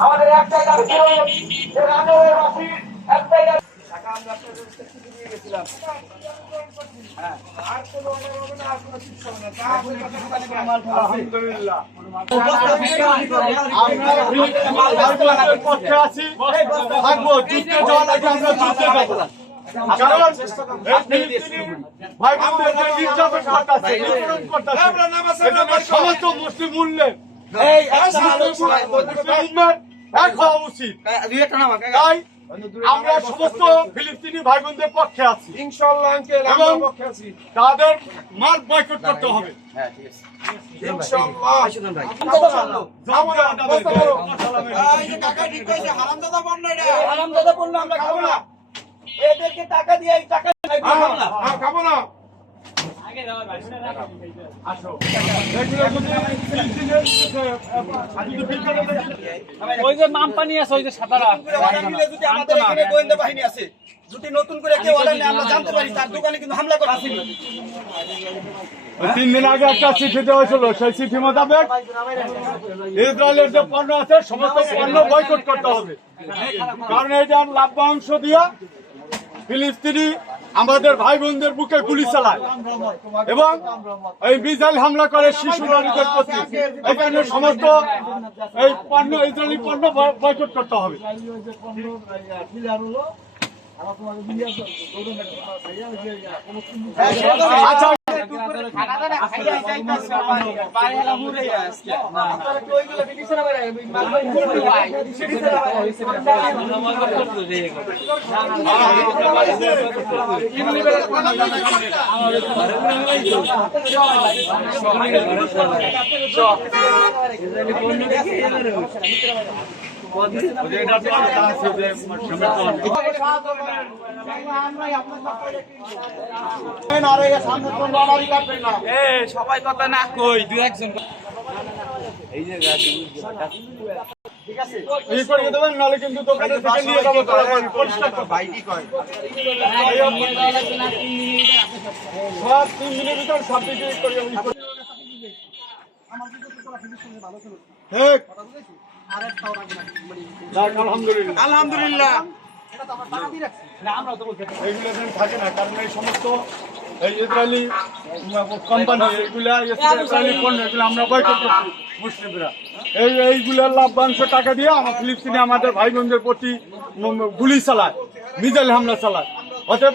আমাদের একটাই দাবি ছিল যে রাজবাসী একটাই দাবি আমরা আপনাদের কাছ থেকে নিয়ে গেছিলাম হ্যাঁ সমস্ত মুসলিম মূল্যে এই হওয়া উচিত। নামা কাকা তাই আমরা সমস্ত ফিলিস্তিনি ভাই বোনদের পক্ষে আছি। ইনশাআল্লাহ আঙ্কেল আমরা পক্ষে আছি। তাদের মাল বয়কট করতে হবে। ইনশাআল্লাহ। যাব না আমাদের এই যে কাকা ঠিক কইছে হারামজাদা বন্ধ এটা। হারামজাদা বলল আমরা খাব না। এদেরকে টাকা দিয়ে টাকা হ্যাঁ, হ্যাঁ, খাব না এগুলো যদি ফিলিস্তিনের যদি ফিলিস্তিনের ওই যে মাম পানি আছে, ওই যে যদি আছে নতুন করে কেউ আমরা জানতে পারি তার দোকানে কিন্তু হামলা করা তিন দিন আগে একটা চিঠি দেওয়া হয়েছিল, সেই চিঠি মোতাবেক ইসরায়েলের যে পণ্য আছে, সমস্ত পণ্য বয়কট করতে হবে। কারণ এই এটা লাভ্যাংশ দিয়া ফিলিস্তিনি আমাদের ভাই বোনদের বুকে গুলি চালায়। এবং এই মিসাইল হামলা করে শিশু নারীদের প্রতি। এখানে সমস্ত এই পণ্য, ইসরায়েলি পণ্য বয়- বয়কট করতে হবে। আচ্ছা আমাদের সবাই কথা না কই দুই একজন ই করে দেবেন নাহলে কিন্তু দোকানে থেকে নিয়ে যাব তারা পরিষ্কার করবে। সব তিন দিনের ভিতর সব করে ঠিক। যাক, আলহামদুলিল্লাহ। আলহামদুলিল্লাহ। এইগুলো যেন থাকে না কারণ এই সমস্ত এই ইসরায়েলি কোম্পানি এইগুলা ইসরায়েলি পণ্য এগুলো আমরা বয়কট করছি মুসলিমরা। এই এইগুলোর লাভ্যাংশ টাকা দিয়ে আমার ফিলিস্তিনে আমাদের ভাই বোনদের প্রতি গুলি চালায় মিজাইল হামলা চালায়। অতএব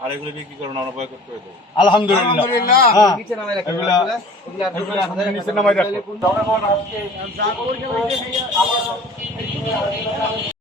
আর এগুলো বিক্রি করব না আমরা বয়কট করে দেবো। আলহামদুলিল্লাহ। আলহামদুলিল্লাহ। হ্যাঁ। নিচে নামাই রাখো